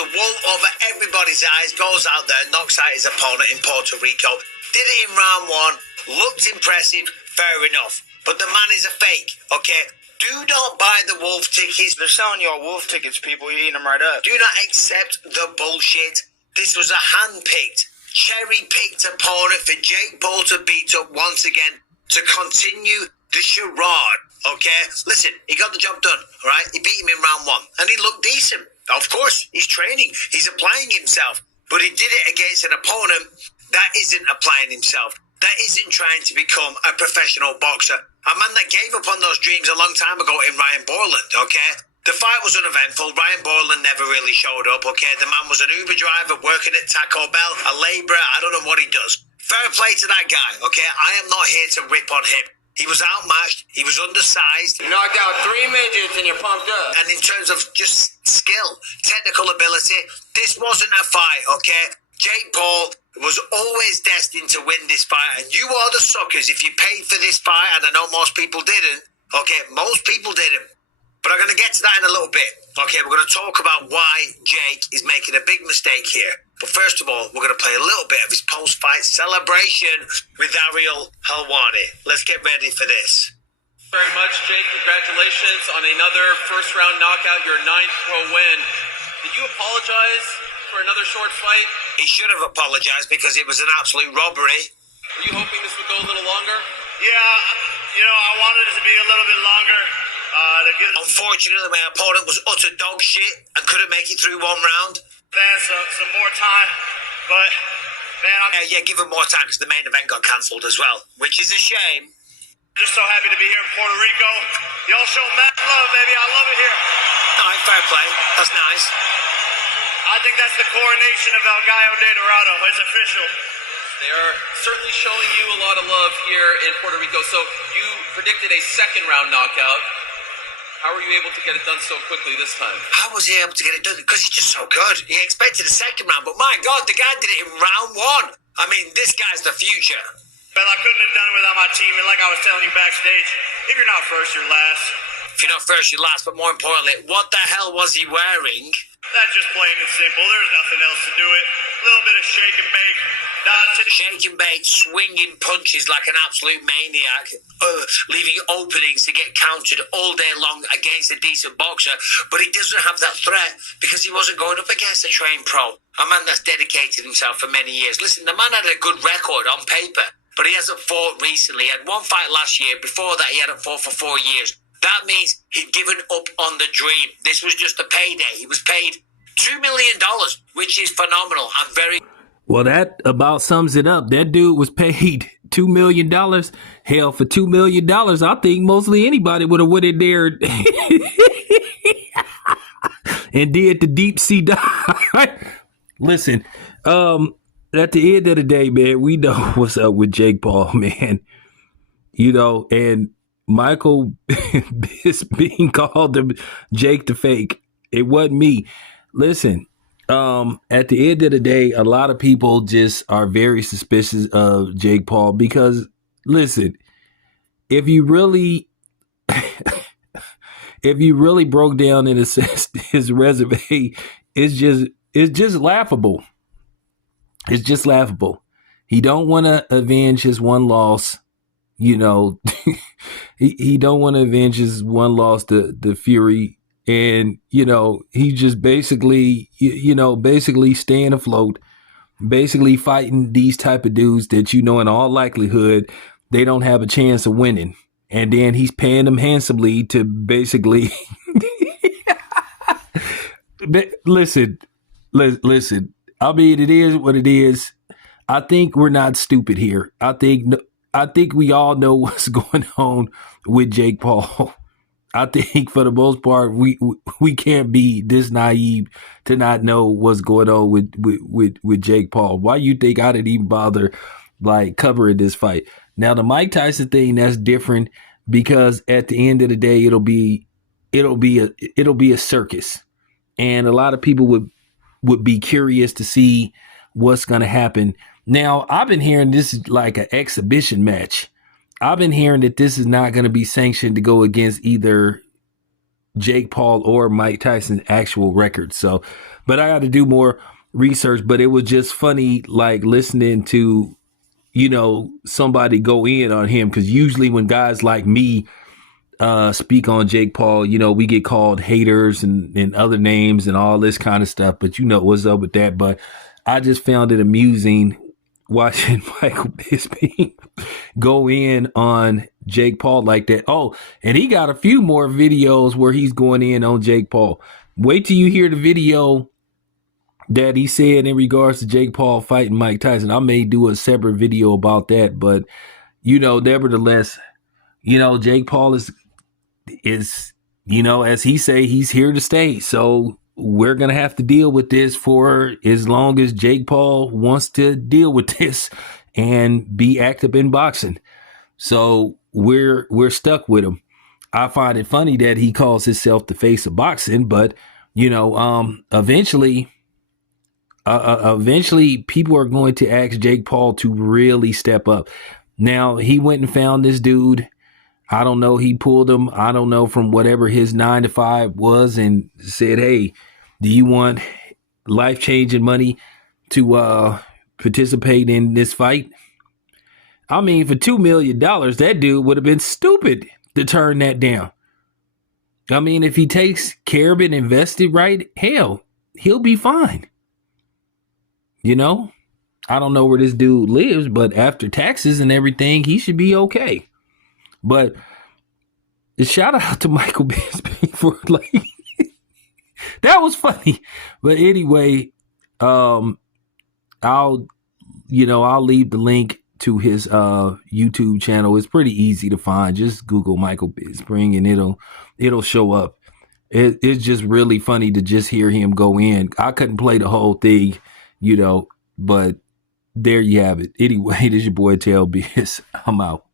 the wool over everybody's eyes, goes out there, knocks out his opponent in Puerto Rico. Did it in round one, looked impressive, fair enough. But the man is a fake, okay? Do not buy the wolf tickets. They're selling y'all wolf tickets, people. You're eating them right up. Do not accept the bullshit. This was a hand-picked, cherry-picked opponent for Jake Paul to beat up once again to continue the charade, okay? Listen, he got the job done, all right? He beat him in round one, and he looked decent. Of course, he's training. He's applying himself. But he did it against an opponent that isn't applying himself, that isn't trying to become a professional boxer. A man that gave up on those dreams a long time ago in Ryan Borland, okay? The fight was uneventful. Ryan Borland never really showed up, okay? The man was an Uber driver working at Taco Bell, a labourer. I don't know what he does. Fair play to that guy, okay? I am not here to rip on him. He was outmatched. He was undersized. You knocked out 3 midgets and you're pumped up. And in terms of just skill, technical ability, this wasn't a fight, okay? Jake Paul was always destined to win this fight, and you are the suckers if you paid for this fight, and I know most people didn't, okay? Most people didn't. But I'm going to get to that in a little bit. Okay, we're going to talk about why Jake is making a big mistake here. But first of all, we're going to play a little bit of his post-fight celebration with Ariel Helwani. Let's get ready for this. Very much, Jake. Congratulations on another first-round knockout, your 9th pro win. Did you apologize for another short fight? He should have apologized because it was an absolute robbery. Were you hoping this would go a little longer? Yeah, I wanted it to be a little bit longer. Unfortunately, my opponent was utter dog shit and couldn't make it through one round. Fans some more time, but man, I'm give him more time because the main event got cancelled as well, which is a shame. Just so happy to be here in Puerto Rico. Y'all show mad love, baby. I love it here. All right, fair play. That's nice. I think that's the coronation of El Gallo de Dorado. It's official. They are certainly showing you a lot of love here in Puerto Rico. So you predicted a second-round knockout. How were you able to get it done so quickly this time? How was he able to get it done? Because he's just so good. He expected a second round, but my God, the guy did it in round one. I mean, this guy's the future. Well, I couldn't have done it without my team, and like I was telling you backstage, if you're not first, you're last. If you're not first, you're last, but more importantly, what the hell was he wearing? That's just plain and simple. There's nothing else to do it. A little bit of shake and bake. Shake and bake, swinging punches like an absolute maniac, leaving openings to get countered all day long against a decent boxer. But he doesn't have that threat because he wasn't going up against a trained pro, a man that's dedicated himself for many years. Listen, the man had a good record on paper, but he hasn't fought recently. He had one fight last year. Before that, he hadn't fought for 4 years. That means he'd given up on the dream. This was just a payday. He was paid $2 million, which is phenomenal. I'm very... Well, that about sums it up. That dude was paid $2 million. Hell, for $2 million, I think mostly anybody would have went in there and did the deep sea dive. Listen, at the end of the day, man, we know what's up with Jake Paul, man. You know, and Michael Bisping called him Jake the Fake. It wasn't me. Listen. At the end of the day, a lot of people just are very suspicious of Jake Paul because, listen, if you really broke down in a sense his resume, it's just laughable. It's just laughable. He don't want to avenge his one loss. You know, he don't want to avenge his one loss to Fury. And, you know, he just basically staying afloat, basically fighting these type of dudes that, you know, in all likelihood, they don't have a chance of winning. And then he's paying them handsomely to basically listen. I mean, it is what it is. I think we're not stupid here. I think we all know what's going on with Jake Paul. I think for the most part, we can't be this naive to not know what's going on with Jake Paul. Why you think I didn't even bother like covering this fight? Now the Mike Tyson thing, that's different because at the end of the day, it'll be a circus, and a lot of people would be curious to see what's going to happen. Now I've been hearing this is like an exhibition match. I've been hearing that this is not going to be sanctioned to go against either Jake Paul or Mike Tyson's actual record. So, but I got to do more research. But it was just funny, like listening to, somebody go in on him, because usually when guys like me speak on Jake Paul, we get called haters and other names and all this kind of stuff. But what's up with that. But I just found it amusing watching Michael Bisping go in on Jake Paul like that. Oh, and he got a few more videos where he's going in on Jake Paul. Wait till you hear the video that he said in regards to Jake Paul fighting Mike Tyson. I may do a separate video about that, but nevertheless, Jake Paul is as he say, he's here to stay. So we're gonna have to deal with this for as long as Jake Paul wants to deal with this and be active in boxing. So we're stuck with him. I find it funny that he calls himself the face of boxing, but eventually people are going to ask Jake Paul to really step up. Now, he went and found this dude. I don't know. He pulled him, I don't know, from whatever his 9 to 5 was and said, hey, do you want life-changing money to participate in this fight? I mean, for $2 million, that dude would have been stupid to turn that down. I mean, if he takes care of it, invested right, hell, he'll be fine. I don't know where this dude lives, but after taxes and everything, he should be okay. But shout out to Michael Bisping for that was funny. But anyway, I'll leave the link to his YouTube channel. It's pretty easy to find. Just Google Michael Bisping and it'll show up. It's just really funny to just hear him go in. I couldn't play the whole thing, but there you have it. Anyway, this is your boy Tail Biz. I'm out.